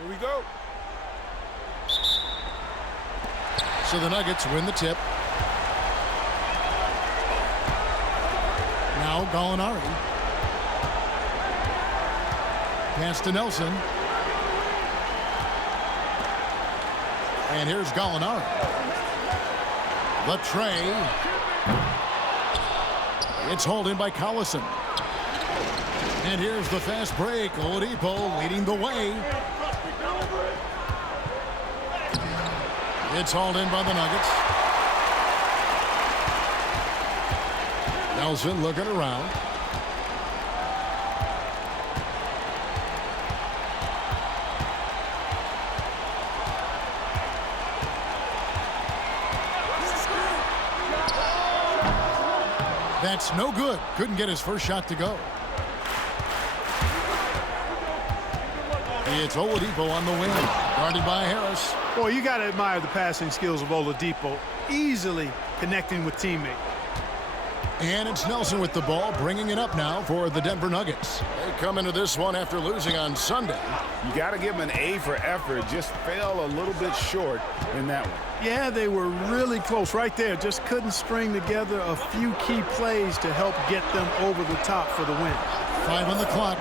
Here we go. So the Nuggets win the tip. Now Gallinari. Pass to Nelson. And here's Gallinari. The tray. It's hauled in by Collison. And here's the fast break. Oladipo leading the way. It's hauled in by the Nuggets. Nelson looking around. That's no good. Couldn't get his first shot to go. It's Oladipo on the wing, guarded by Harris. Boy, you got to admire the passing skills of Oladipo. Easily connecting with teammates. And it's Nelson with the ball, bringing it up now for the Denver Nuggets. They come into this one after losing on Sunday. You got to give them an A for effort. Just fell a little bit short in that one. Yeah, they were really close right there. Just couldn't string together a few key plays to help get them over the top for the win. 5 on the clock.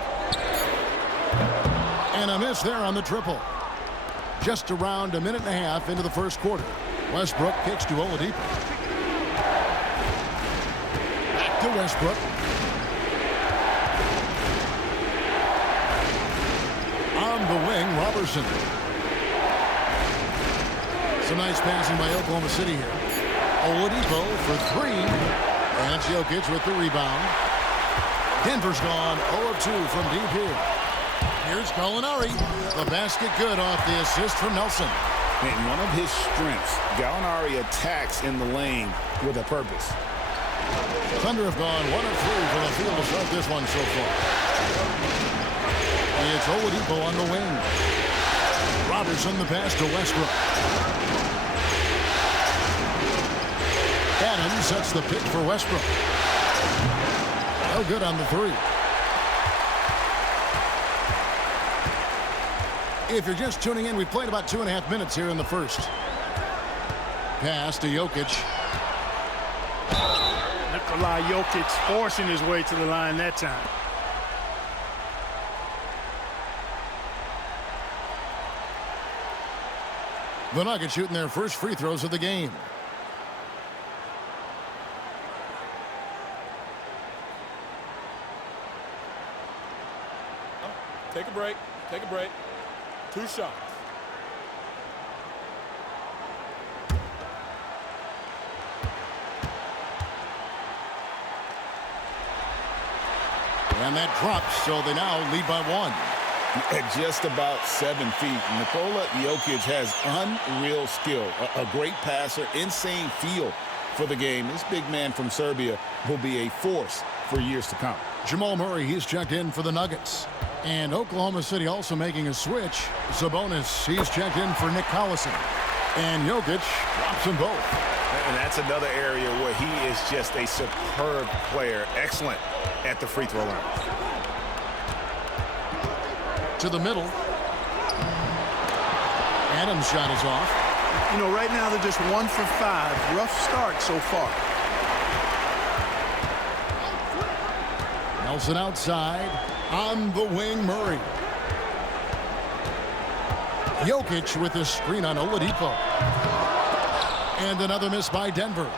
And a miss there on the triple. Just around a minute and a half into the first quarter. Westbrook kicks to Oladipo. Back to Westbrook. On the wing, Robertson. Some nice passing by Oklahoma City here. Oladipo for 3. And it's Jokic with the rebound. Denver's gone 0 of 2 from deep here. Here's Gallinari. The basket good off the assist from Nelson. And one of his strengths, Gallinari attacks in the lane with a purpose. Thunder have gone 1 of 3 from the field to start this one so far. It's Oladipo on the wing. Robertson the pass to Westbrook. Adams sets the pick for Westbrook. No good on the 3. If you're just tuning in, we've played about 2.5 minutes here in the first. Pass to Jokic. Nikola Jokic forcing his way to the line that time. The Nuggets shooting their first free throws of the game. Take a break. Take a break. 2 shots. And that drops, so they now lead by 1. At just about 7 feet, Nikola Jokic has unreal skill. A great passer, insane feel for the game. This big man from Serbia will be a force for years to come. Jamal Murray, he's checked in for the Nuggets. And Oklahoma City also making a switch. Sabonis, he's checked in for Nick Collison. And Jokic drops them both. And that's another area where he is just a superb player. Excellent at the free throw line. To the middle. Adams' shot is off. You know, right now they're just 1 for 5. Rough start so far. Nelson outside. On the wing, Murray. Jokic with a screen on Oladipo. And another miss by Denver.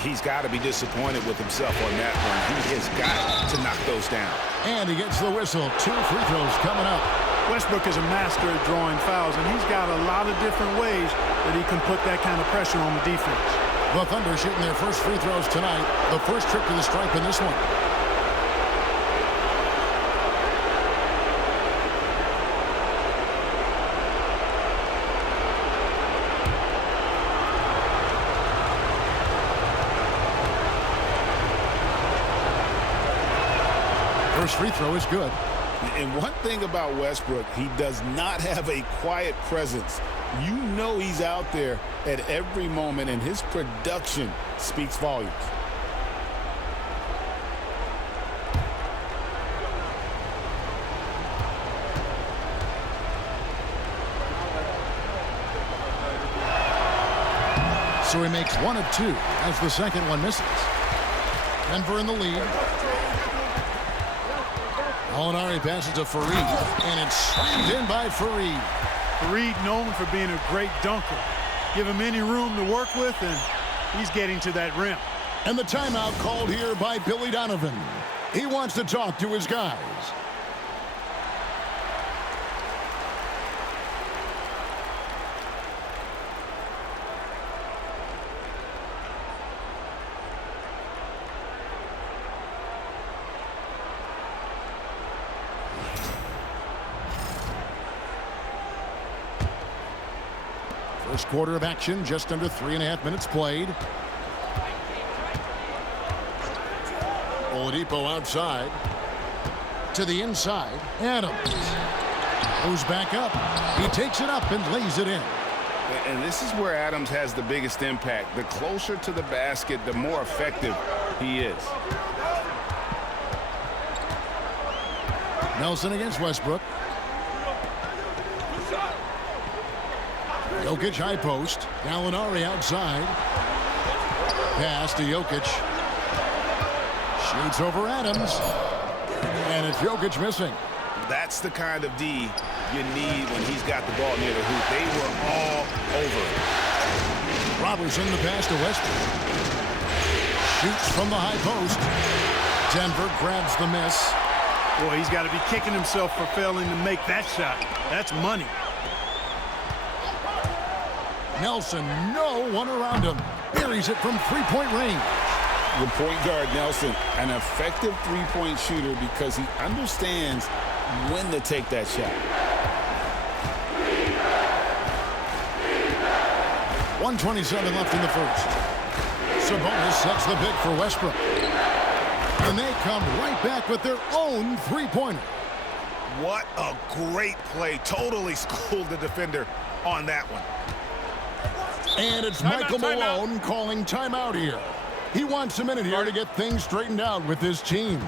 He's got to be disappointed with himself on that one. He has got to knock those down. And he gets the whistle. 2 free throws coming up. Westbrook is a master at drawing fouls, and he's got a lot of different ways that he can put that kind of pressure on the defense. The Thunder shooting their first free throws tonight. The first trip to the stripe in this one. First free throw is good. And one thing about Westbrook, he does not have a quiet presence. You know he's out there at every moment, and his production speaks volumes. So he makes 1 of 2 as the second one misses. Denver in the lead. Molinari passes to Farid, and it's slammed in by Farid. Farid known for being a great dunker. Give him any room to work with, and he's getting to that rim. And the timeout called here by Billy Donovan. He wants to talk to his guys. First quarter of action, just under 3.5 minutes played. Oladipo outside. To the inside. Adams. Goes back up. He takes it up and lays it in. And this is where Adams has the biggest impact. The closer to the basket, the more effective he is. Nelson against Westbrook. Jokic high post. Gallinari outside. Pass to Jokic. Shoots over Adams. And it's Jokic missing. That's the kind of D you need when he's got the ball near the hoop. They were all over it. Robertson the pass to Westbrook. Shoots from the high post. Denver grabs the miss. Boy, he's got to be kicking himself for failing to make that shot. That's money. Nelson, no one around him. Buries it from three-point range. The point guard, Nelson, an effective three-point shooter because he understands when to take that shot. 1:27 left in the first. Sabonis sets the pick for Westbrook. And they come right back with their own three-pointer. What a great play. Totally schooled the defender on that one. And it's Michael Malone calling timeout here. He wants a minute here to get things straightened out with his team.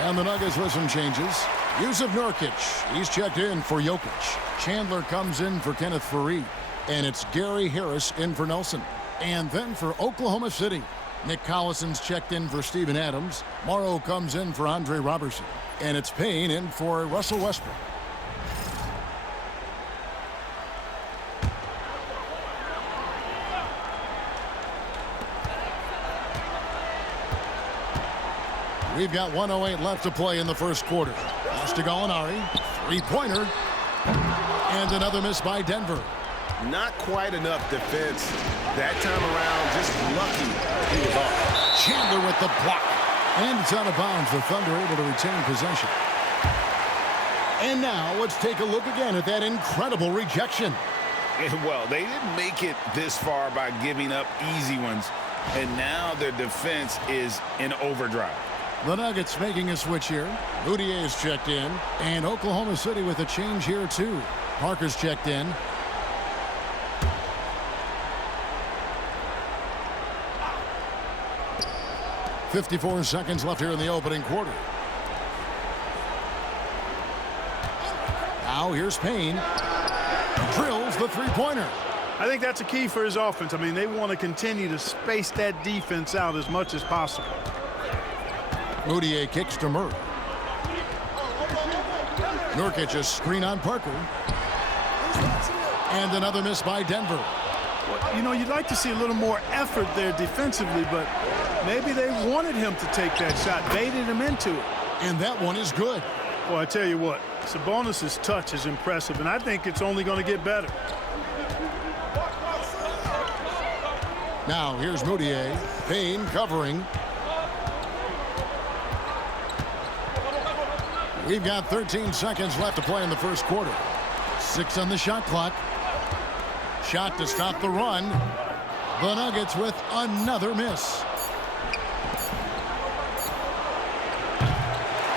And the Nuggets with some changes. Yusuf Nurkic, he's checked in for Jokic. Chandler comes in for Kenneth Faried. And it's Gary Harris in for Nelson. And then for Oklahoma City, Nick Collison's checked in for Steven Adams. Morrow comes in for Andre Robertson. And it's Payne in for Russell Westbrook. We've got 1:08 left to play in the first quarter. Pass to Gallinari. Three-pointer. And another miss by Denver. Not quite enough defense that time around. Just lucky he was off. Chandler with the block. And it's out of bounds. The Thunder able to retain possession. And now let's take a look again at that incredible rejection. Well, they didn't make it this far by giving up easy ones. And now their defense is in overdrive. The Nuggets making a switch here. Moutier is checked in. And Oklahoma City with a change here too. Parker's checked in. .54 seconds left here in the opening quarter. Now here's Payne. Drills the three-pointer. I think that's a key for his offense. I mean, they want to continue to space that defense out as much as possible. Moutier kicks to Murray. Nurkic a screen on Parker. And another miss by Denver. Well, you know, you'd like to see a little more effort there defensively, but maybe they wanted him to take that shot, baited him into it. And that one is good. Well, I tell you what, Sabonis' touch is impressive, and I think it's only going to get better. Now here's Moutier. Payne covering. We've got 13 seconds left to play in the first quarter. 6 on the shot clock. Shot to stop the run. The Nuggets with another miss.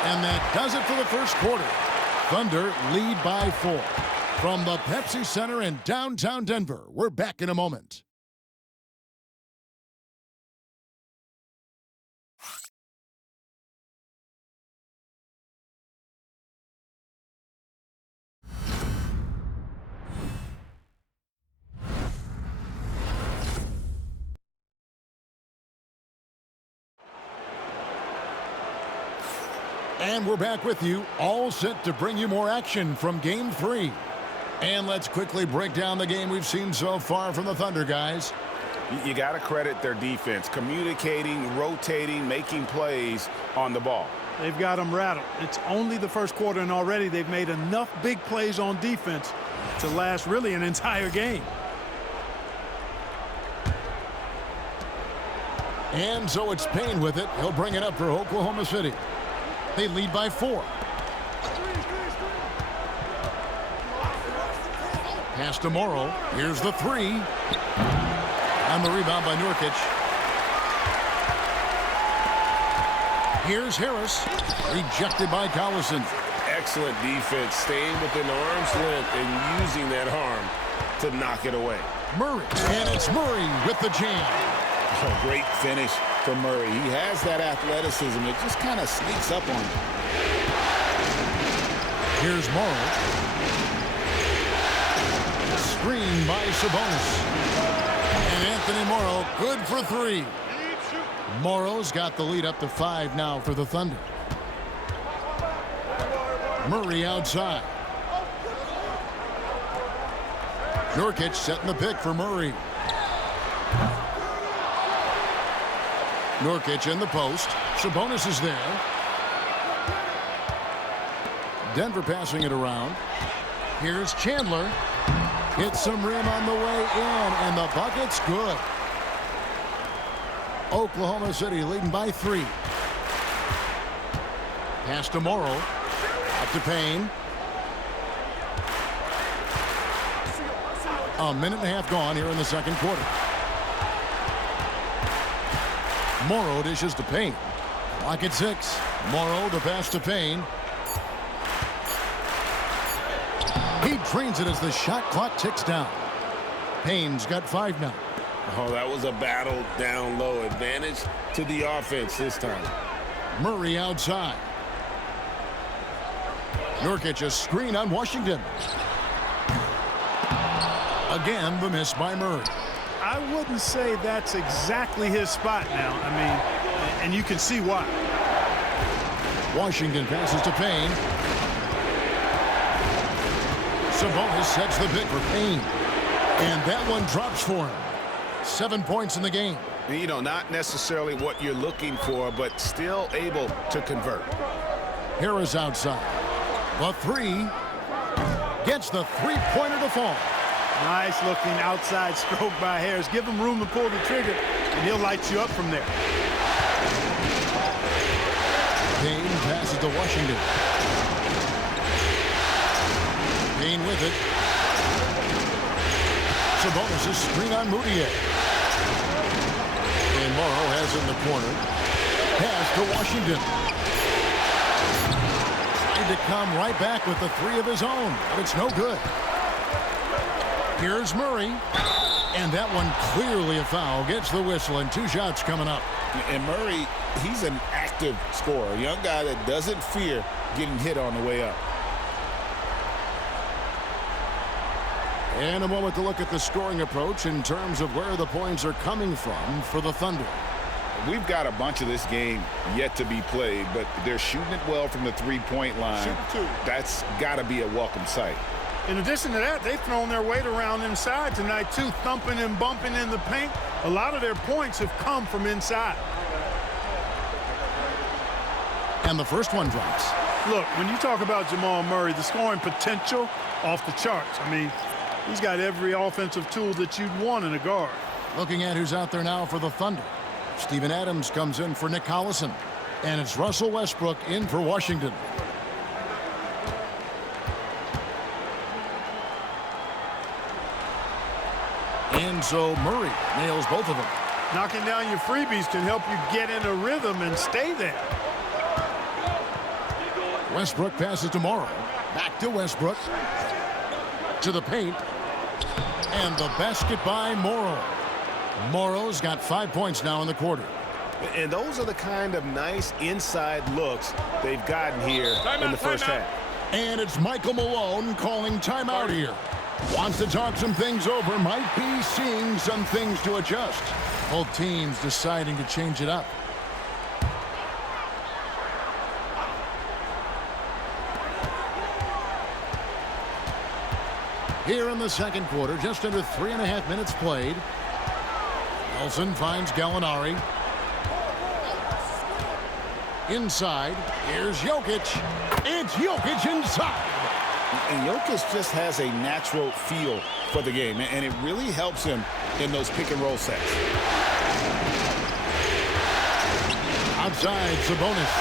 And that does it for the first quarter. Thunder lead by 4. From the Pepsi Center in downtown Denver, we're back in a moment. And we're back with you, all set to bring you more action from Game 3. And let's quickly break down the game we've seen so far from the Thunder, guys. You got to credit their defense, communicating, rotating, making plays on the ball. They've got them rattled. It's only the first quarter, and already they've made enough big plays on defense to last really an entire game. And so it's Payne with it. He'll bring it up for Oklahoma City. They lead by 4. Pass to Morrow. Here's the 3. And the rebound by Nurkic. Here's Harris. Rejected by Collison. Excellent defense, staying within arm's length and using that arm to knock it away. Murray. And it's Murray with the jam. Oh, great finish for Murray. He has that athleticism. It just kind of sneaks up on him. Here's Morrow. Screen by Sabonis. And Anthony Morrow, good for 3. Morrow's got the lead up to 5 now for the Thunder. Murray outside. Nurkic setting the pick for Murray. Nurkic in the post. Sabonis is there. Denver passing it around. Here's Chandler. Hits some rim on the way in, and the bucket's good. Oklahoma City leading by 3. Pass to Morrow. Up to Payne. A minute and a half gone here in the second quarter. Morrow dishes to Payne. Clock at 6. Morrow the pass to Payne. He drains it as the shot clock ticks down. Payne's got 5 now. Oh, that was a battle down low. Advantage to the offense this time. Murray outside. Nurkic a screen on Washington. Again, the miss by Murray. I wouldn't say that's exactly his spot now. I mean, and you can see why. Washington passes to Payne. Sabonis sets the pick for Payne. And that one drops for him. 7 points in the game. You know, not necessarily what you're looking for, but still able to convert. Harris outside. The 3 gets the three-pointer to fall. Nice looking outside stroke by Harris. Give him room to pull the trigger, and he'll light you up from there. Payne passes to Washington. Payne with it. Sabonis' screen on Moutier. And Morrow has in the corner. Pass to Washington. Trying to come right back with the 3 of his own, but it's no good. Here's Murray. And that one clearly a foul. Gets the whistle, and 2 shots coming up. And Murray, he's an active scorer. A young guy that doesn't fear getting hit on the way up. And a moment to look at the scoring approach in terms of where the points are coming from for the Thunder. We've got a bunch of this game yet to be played, but they're shooting it well from the three-point line. That's got to be a welcome sight. In addition to that, they've thrown their weight around inside tonight, too, thumping and bumping in the paint. A lot of their points have come from inside. And the first one drops. Look, when you talk about Jamal Murray, the scoring potential off the charts. I mean, he's got every offensive tool that you'd want in a guard. Looking at who's out there now for the Thunder. Steven Adams comes in for Nick Collison. And it's Russell Westbrook in for Washington. And so Murray nails both of them. Knocking down your freebies can help you get in a rhythm and stay there. Westbrook passes to Morrow. Back to Westbrook. To the paint. And the basket by Morrow. Morrow's got 5 points now in the quarter. And those are the kind of nice inside looks they've gotten here in the first half. And it's Michael Malone calling timeout here. Wants to talk some things over. Might be seeing some things to adjust. Both teams deciding to change it up. Here in the second quarter, just under 3.5 minutes played. Nelson finds Gallinari. Inside, here's Jokic. It's Jokic inside. And Jokic just has a natural feel for the game, and it really helps him in those pick-and-roll sets. Outside, Sabonis.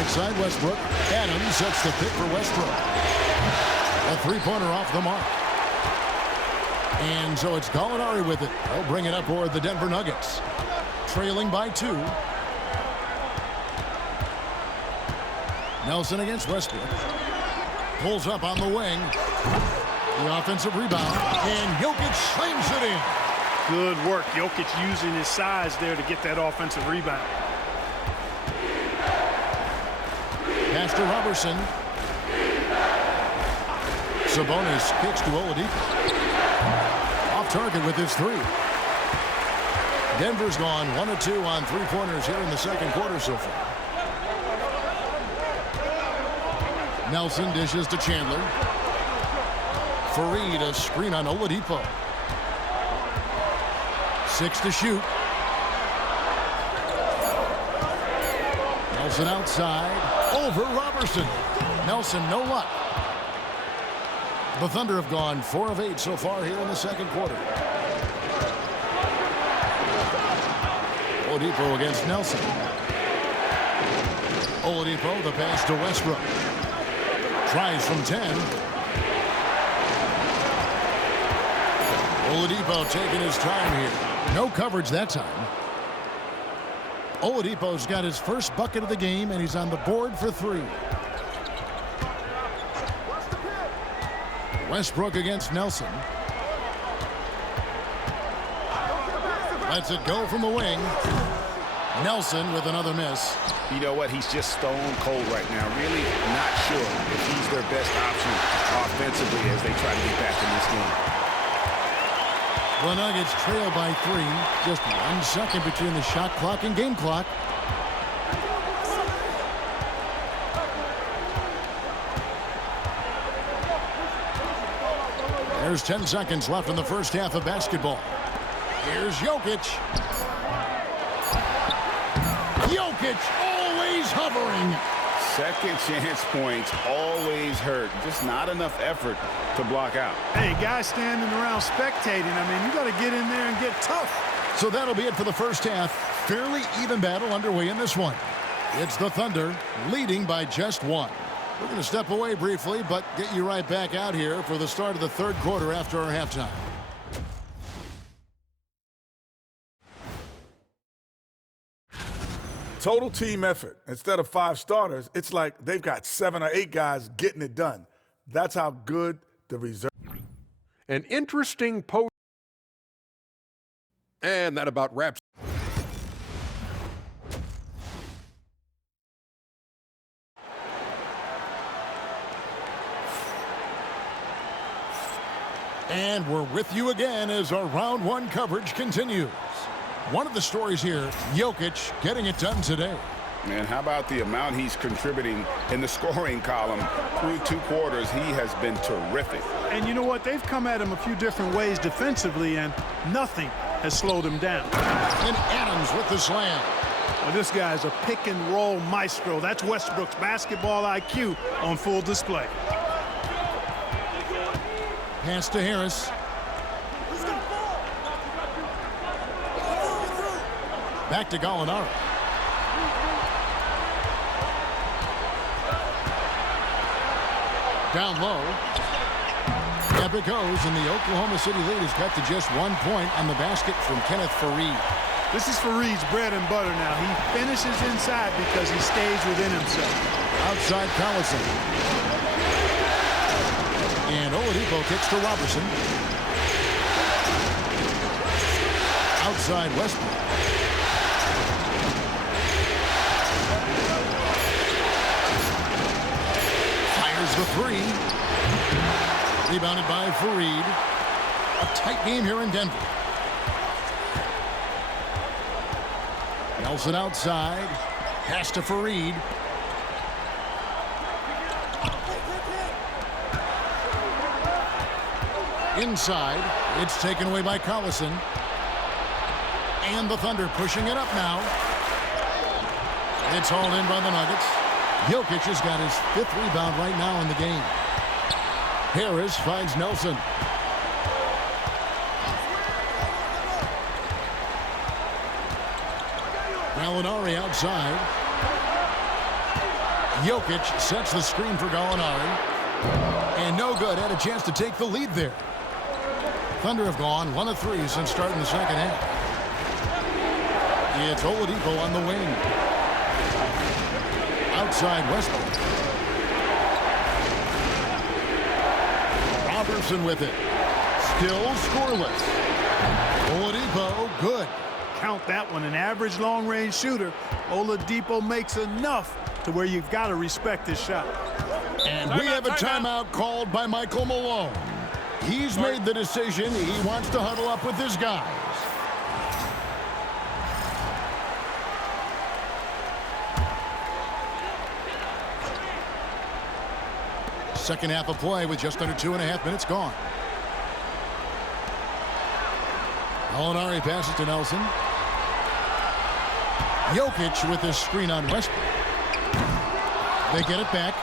Outside Westbrook. Adams sets the pick for Westbrook. A three-pointer off the mark. And so it's Gallinari with it. They'll bring it up toward the Denver Nuggets. Trailing by 2. Nelson against Westbrook. Pulls up on the wing. The offensive rebound. And Jokic slams it in. Good work. Jokic using his size there to get that offensive rebound. Pass to Robertson. Sabonis kicks to Oladipo. Off target with his 3. Denver's gone 1 of 2 on three-pointers here in the second quarter so far. Nelson dishes to Chandler. Fareed, a screen on Oladipo. 6 to shoot. Nelson outside. Over Robertson. Nelson, no luck. The Thunder have gone 4 of 8 so far here in the second quarter. Oladipo against Nelson. Oladipo, the pass to Westbrook. Tries from 10. Oladipo taking his time here. No coverage that time. Oladipo's got his first bucket of the game, and he's on the board for 3. Westbrook against Nelson. Lets it go from the wing. Nelson with another miss. You know what? He's just stone cold right now. Really not sure if he's their best option offensively as they try to get back in this game. The Nuggets trail by 3. Just 1 second between the shot clock and game clock. There's 10 seconds left in the first half of basketball. Here's Jokic. Jokic always hovering. Second chance points always hurt. Just not enough effort to block out. Hey, guys standing around spectating. I mean, you got to get in there and get tough. So that'll be it for the first half. Fairly even battle underway in this one. It's the Thunder leading by just 1. We're going to step away briefly, but get you right back out here for the start of the third quarter after our halftime. Total team effort. Instead of 5 starters, it's like they've got 7 or 8 guys getting it done. That's how good the reserve. An interesting post. And that about wraps. And we're with you again as our round 1 coverage continues. One of the stories here, Jokic getting it done today. Man, how about the amount he's contributing in the scoring column through 2 quarters? He has been terrific. And you know what? They've come at him a few different ways defensively, and nothing has slowed him down. And Adams with the slam. Well, this guy's a pick-and-roll maestro. That's Westbrook's basketball IQ on full display. Pass to Harris. Back to Gallinari. Down low. Up it goes, and the Oklahoma City lead is cut to just 1 point on the basket from Kenneth Fareed. This is Fareed's bread and butter now. He finishes inside because he stays within himself. Outside Collison. And Oladipo kicks to Robertson. Outside Westbrook. Fires the 3. Rebounded by Fareed. A tight game here in Denver. Nelson outside. Pass to Fareed. Inside, it's taken away by Collison. And the Thunder pushing it up now. It's hauled in by the Nuggets. Jokic has got his 5th rebound right now in the game. Harris finds Nelson. Gallinari outside. Jokic sets the screen for Gallinari. And no good. Had a chance to take the lead there. Thunder have gone 1 of 3 since starting the second half. It's Oladipo on the wing. Outside Westbrook. Robertson with it. Still scoreless. Oladipo, good. Count that one. An average long-range shooter. Oladipo makes enough to where you've got to respect his shot. And we have a timeout called by Michael Malone. He's made the decision. He wants to huddle up with his guys. Second half of play with just under 2.5 minutes gone. Gallinari passes to Nelson. Jokic with his screen on Westbrook. They get it back.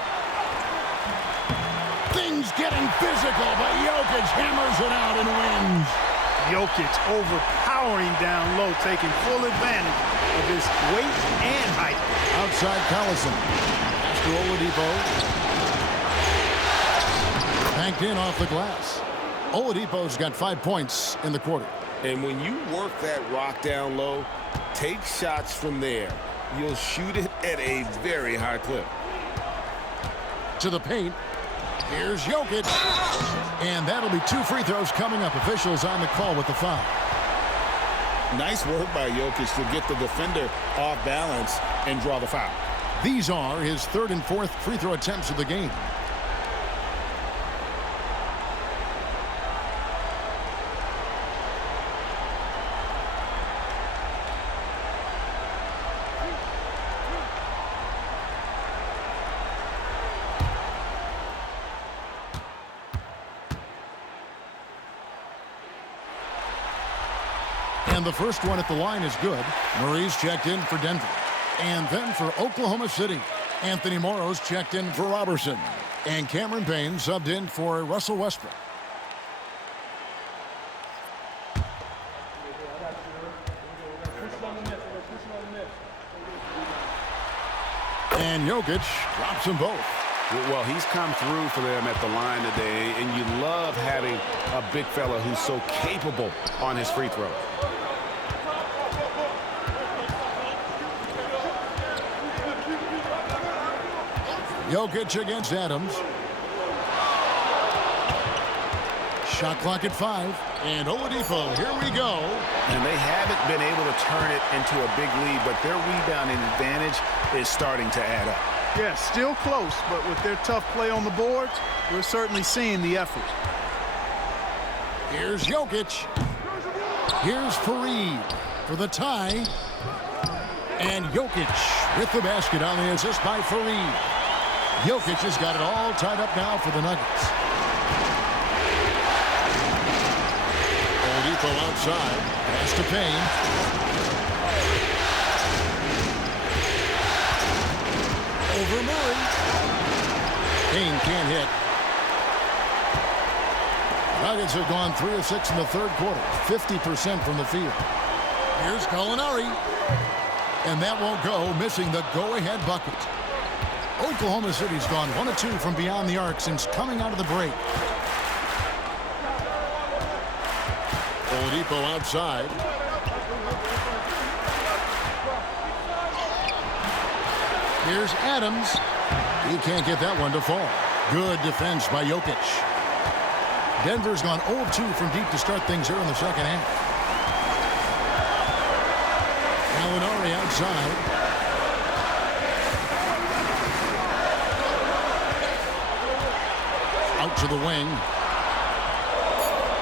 Things getting physical, but Jokic hammers it out and wins. Jokic overpowering down low, taking full advantage of his weight and height. Outside Collison. Pass to Oladipo. Banked in off the glass. Oladipo's got 5 points in the quarter. And when you work that rock down low, take shots from there. You'll shoot it at a very high clip. To the paint. Here's Jokic. And that'll be 2 free throws coming up. Officials on the call with the foul. Nice work by Jokic to get the defender off balance and draw the foul. These are his 3rd and 4th free throw attempts of the game. And the first one at the line is good. Murray's checked in for Denver. And then for Oklahoma City, Anthony Morrow's checked in for Robertson. And Cameron Payne subbed in for Russell Westbrook. And Jokic drops them both. Well, he's come through for them at the line today, and you love having a big fella who's so capable on his free throw. Jokic against Adams. Shot clock at 5. And Oladipo, here we go. And they haven't been able to turn it into a big lead, but their rebounding advantage is starting to add up. Yeah, still close, but with their tough play on the boards, we're certainly seeing the effort. Here's Jokic. Here's Fareed for the tie. And Jokic with the basket on the assist by Fareed. Jokic has got it all tied up now for the Nuggets. Oladipo outside. Pass to Payne. Over Murray. Payne can't hit. Nuggets have gone 3 of 6 in the 3rd quarter. 50% from the field. Here's Gallinari. And that won't go, missing the go-ahead bucket. Oklahoma City's gone 1 of 2 from beyond the arc since coming out of the break. Oladipo outside. Here's Adams. He can't get that one to fall. Good defense by Jokic. Denver's gone 0 of 2 from deep to start things here in the second half. Gallinari outside. Out to the wing.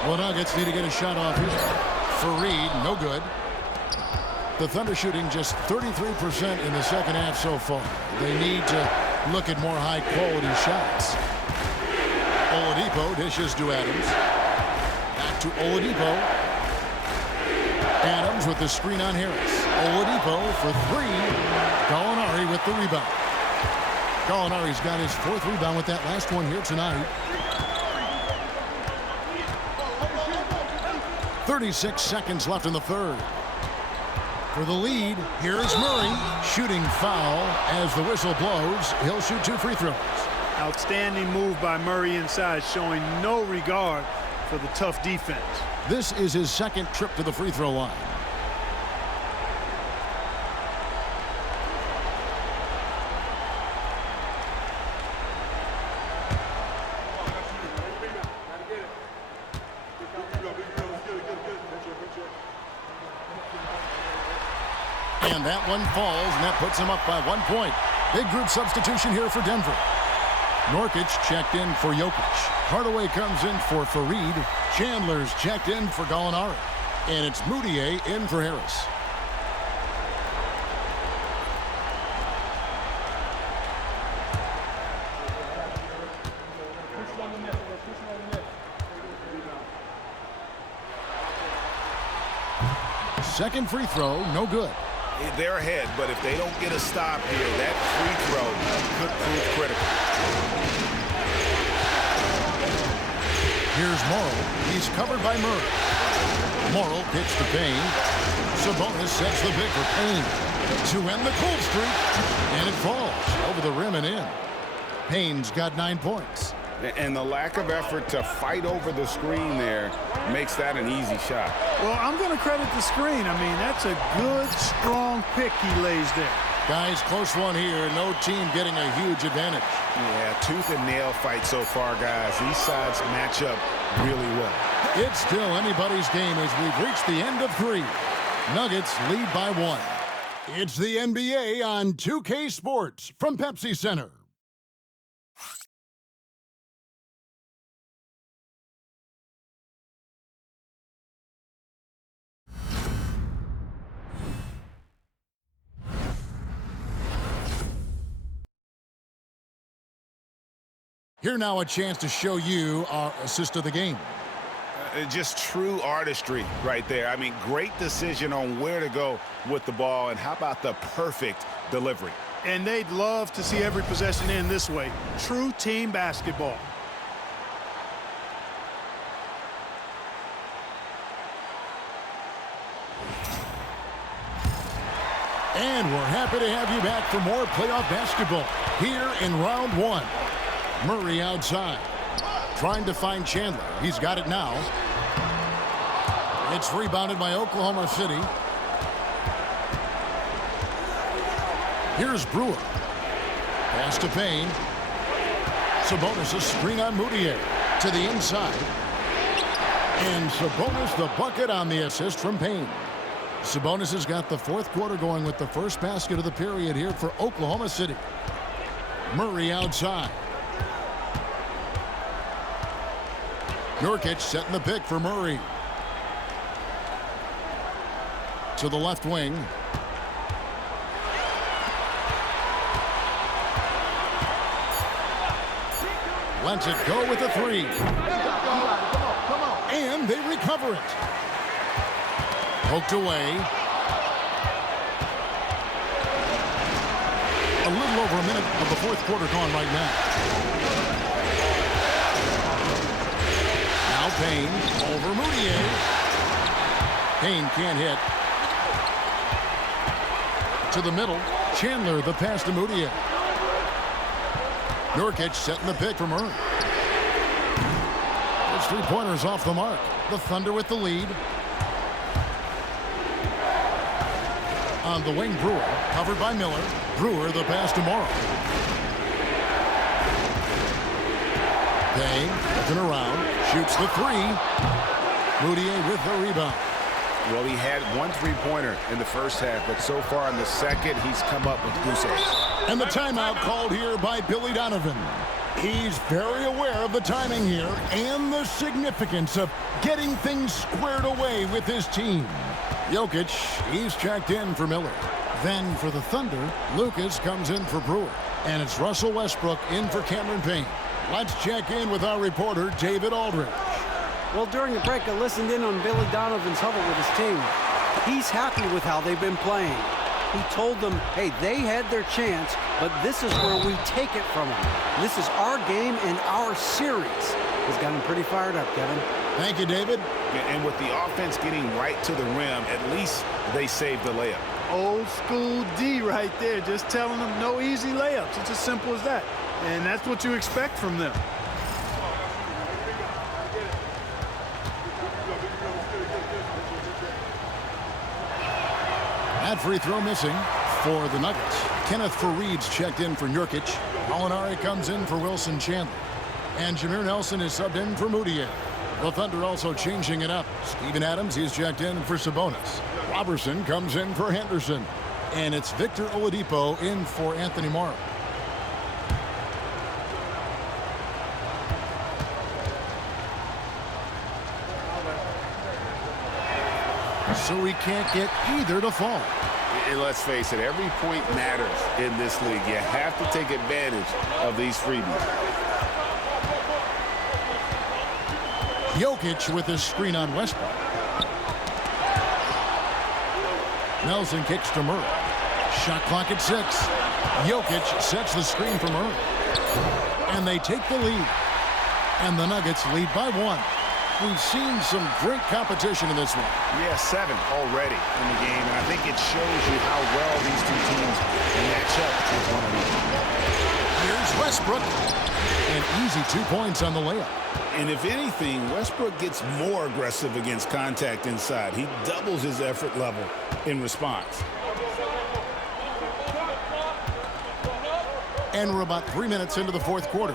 The Nuggets need to get a shot off here. Fareed, no good. The Thunder shooting just 33% in the second half so far. They need to look at more high-quality shots. Oladipo dishes to Adams. to Oladipo. Adams with the screen on Harris. Oladipo for three. Gallinari with the rebound. Gallinari's got his 4th rebound with that last one here tonight. 36 seconds left in the third. For the lead, here's Murray. Shooting foul as the whistle blows. He'll shoot 2 free throws. Outstanding move by Murray inside, showing no regard for the tough defense. This is his 2nd trip to the free throw line. And that one falls, and that puts him up by 1 point. Big group substitution here for Denver. Nurkic checked in for Jokic. Hardaway comes in for Farid. Chandler's checked in for Gallinari. And it's Mudiay in for Harris. Second free throw, no good. They're ahead, but if they don't get a stop here, that free throw could prove critical. Here's Morrow. He's covered by Murray. Morrow pitched to Payne. Sabonis sets the pick for Payne to end the cold streak. And it falls over the rim and in. Payne's got 9 points. And the lack of effort to fight over the screen there makes that an easy shot. Well, I'm going to credit the screen. I mean, that's a good, strong pick he lays there. Guys, close one here. No team getting a huge advantage. Yeah, tooth and nail fight so far, guys. These sides match up really well. It's still anybody's game as we've reached the end of 3. Nuggets lead by 1. It's the NBA on 2K Sports from Pepsi Center. Here now a chance to show you our assist of the game. Just true artistry right there. I mean, great decision on where to go with the ball, and how about the perfect delivery? And they'd love to see every possession end this way. True team basketball. And we're happy to have you back for more playoff basketball here in round 1. Murray outside, trying to find Chandler. He's got it now. It's rebounded by Oklahoma City. Here's Brewer. Pass to Payne. Sabonis a screen on Mudiay to the inside. And Sabonis the bucket on the assist from Payne. Sabonis has got the 4th quarter going with the first basket of the period here for Oklahoma City. Murray outside. Nurkic setting the pick for Murray. To the left wing. Lets it go with a 3. And they recover it. Poked away. A little over a minute of the 4th quarter gone right now. Now Payne over Mudiay. Payne can't hit. To the middle. Chandler the pass to Mudiay. Nurkic setting the pick for Murray. It's 3-pointers off the mark. The Thunder with the lead. On the wing, Brewer, covered by Miller. Brewer the pass to Morrow. Payne looking around, shoots the 3. Mudiay with the rebound. Well, he had 1 3-pointer in the first half, but so far in the second, he's come up with goose eggs. And the timeout called here by Billy Donovan. He's very aware of the timing here and the significance of getting things squared away with his team. Jokic, he's checked in for Miller. Then for the Thunder, Lucas comes in for Brewer. And it's Russell Westbrook in for Cameron Payne. Let's check in with our reporter, David Aldridge. Well, during the break, I listened in on Billy Donovan's huddle with his team. He's happy with how they've been playing. He told them, hey, they had their chance, but this is where we take it from them. This is our game and our series. He's got him pretty fired up, Kevin. Thank you, David. And with the offense getting right to the rim, at least they saved the layup. Old school D right there, just telling them no easy layups. It's as simple as that. And that's what you expect from them. That free throw missing for the Nuggets. Kenneth Faried's checked in for Nurkic. Molinari comes in for Wilson Chandler. And Jameer Nelson is subbed in for Moutier. The Thunder also changing it up. Steven Adams, he's checked in for Sabonis. Robertson comes in for Henderson. And it's Victor Oladipo in for Anthony Morrow. So we can't get either to fall. And let's face it, every point matters in this league. You have to take advantage of these freebies. Jokic with his screen on Westbrook. Nelson kicks to Murray. Shot clock at 6. Jokic sets the screen for Murray. And they take the lead. And the Nuggets lead by 1. We've seen some great competition in this one. Yeah, 7 already in the game, and I think it shows you how well these two teams match up with one another. Here's Westbrook. And easy 2 points on the layup. And if anything, Westbrook gets more aggressive against contact inside. He doubles his effort level in response. And we're about 3 minutes into the fourth quarter.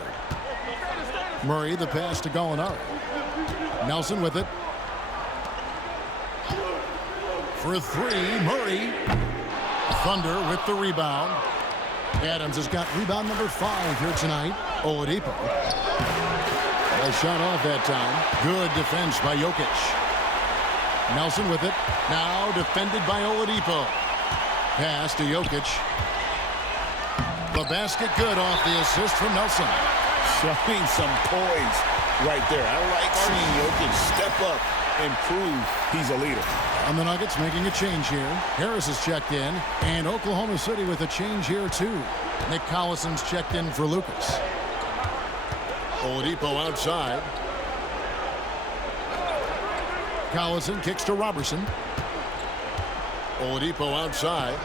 Murray, the pass to Gallinari. Nelson with it. For 3, Murray. Thunder with the rebound. Adams has got rebound number 5 here tonight. Oladipo. A shot off that time. Good defense by Jokic. Nelson with it. Now defended by Oladipo. Pass to Jokic. The basket good off the assist from Nelson. Showing some poise right there. I like seeing Jokic step up and prove he's a leader. And the Nuggets making a change here. Harris is checked in. And Oklahoma City with a change here too. Nick Collison's checked in for Lucas. Oladipo outside. Collison kicks to Robertson. Oladipo outside.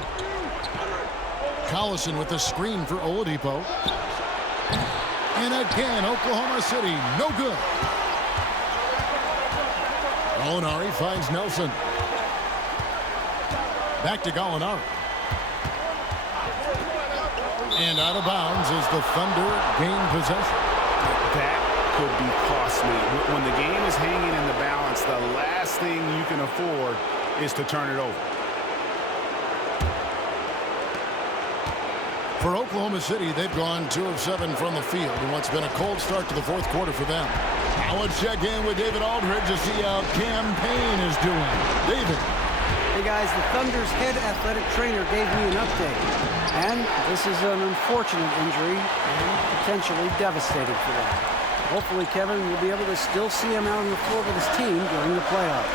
Collison with the screen for Oladipo. And again, Oklahoma City, no good. Gallinari finds Nelson. Back to Gallinari. And out of bounds as the Thunder gain possession. That could be costly. When the game is hanging in the balance, the last thing you can afford is to turn it over. For Oklahoma City, they've gone 2 of 7 from the field in what's been a cold start to the fourth quarter for them. Now let's check in with David Aldridge to see how Cam Payne is doing. David. Hey guys, the Thunder's head athletic trainer gave me an update. And this is an unfortunate injury and potentially devastating for them. Hopefully, Kevin, will be able to still see him out on the floor with his team during the playoffs.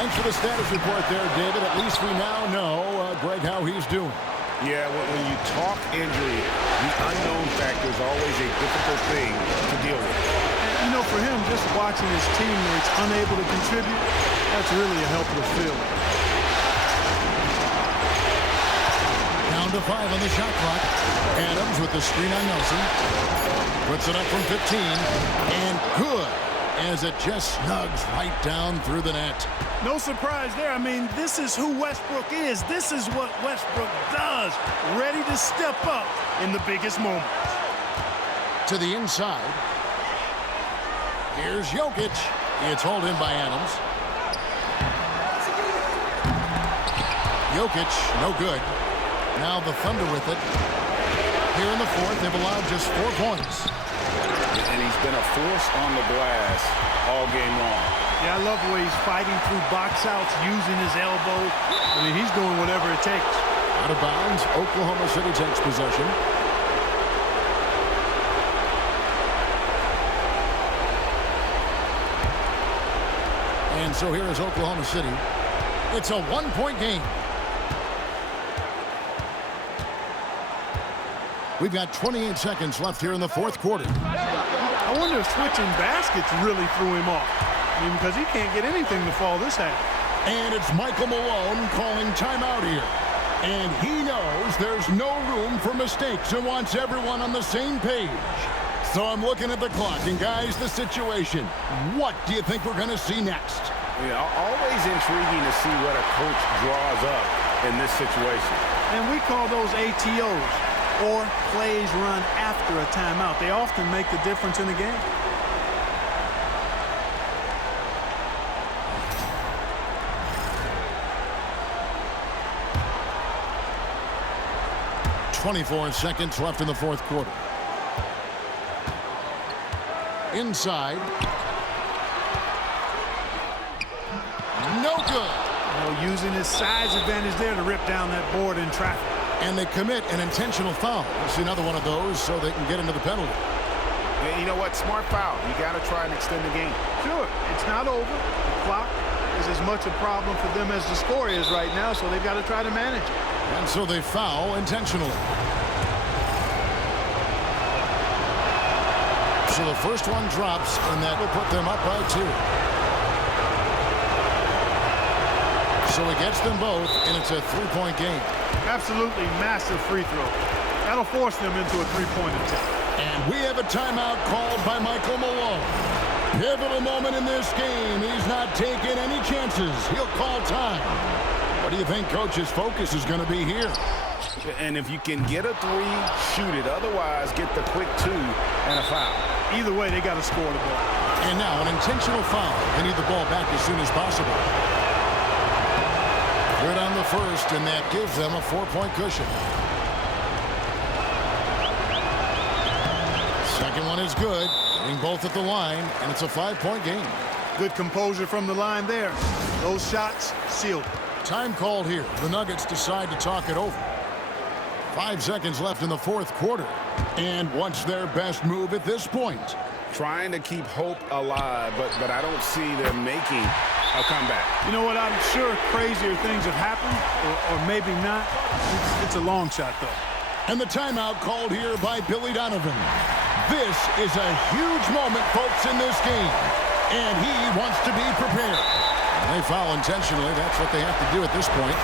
Thanks for the status report there, David. At least we now know, Greg, how he's doing. Yeah, when you talk injury, the unknown factor is always a difficult thing to deal with. You know, for him, just watching his teammates unable to contribute, that's really a helpless feeling. Down to 5 on the shot clock. Adams with the screen on Nelson. Puts it up from 15. And good, as it just snugs right down through the net. No surprise there. I mean, this is who Westbrook is. This is what Westbrook does. Ready to step up in the biggest moments. To the inside. Here's Jokic. It's hauled in by Adams. Jokic, no good. Now the Thunder with it. Here in the fourth, they've allowed just 4 points. And he's been a force on the glass all game long. Yeah, I love the way he's fighting through box outs, using his elbow. I mean, he's doing whatever it takes. Out of bounds, Oklahoma City takes possession. And so here is Oklahoma City. It's a one-point game. We've got 28 seconds left here in the fourth quarter. I wonder if switching baskets really threw him off. I mean, because he can't get anything to fall this half. And it's Michael Malone calling timeout here. And he knows there's no room for mistakes and wants everyone on the same page. So I'm looking at the clock, and guys, the situation. What do you think we're going to see next? Yeah, always intriguing to see what a coach draws up in this situation. And we call those ATOs, or plays run after a timeout. They often make the difference in the game. .24 seconds left in the fourth quarter. Inside. No good. Using his size advantage there to rip down that board in traffic. And they commit an intentional foul. It's another one of those so they can get into the penalty. And you know what? Smart foul. You got to try and extend the game. Sure. It's not over. The clock is as much a problem for them as the score is right now, so they've got to try to manage it. And so they foul intentionally. So the first one drops, and that will put them up by 2. So he gets them both, and it's a three-point game. Absolutely massive free throw. That'll force them into a three-point attempt. And we have a timeout called by Michael Malone. Pivotal moment in this game. He's not taking any chances. He'll call time. What do you think Coach's focus is going to be here? And if you can get a 3, shoot it. Otherwise, get the quick 2 and a foul. Either way, they got to score the ball. And now an intentional foul. They need the ball back as soon as possible. Good on the first, and that gives them a 4-point cushion. Second one is good. Getting both at the line, and it's a 5-point game. Good composure from the line there. Those shots sealed. Time called here. The Nuggets decide to talk it over. 5 seconds left in the fourth quarter. And what's their best move at this point? Trying to keep hope alive, but I don't see them making a comeback. You know what? I'm sure crazier things have happened, or maybe not. It's a long shot, though. And the timeout called here by Billy Donovan. This is a huge moment, folks, in this game. And he wants to be prepared. They foul intentionally. That's what they have to do at this point.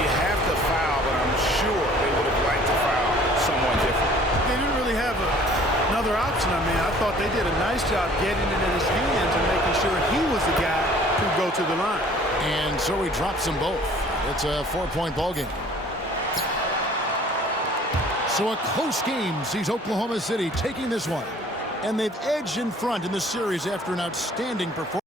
You have to foul, but I'm sure they would have liked to foul someone different. They didn't really have another option. I mean, I thought they did a nice job getting it in his hands and making sure he was the guy who go to the line. And so he drops them both. It's a 4-point ball game. So a close game sees Oklahoma City taking this one. And they've edged in front in the series after an outstanding performance.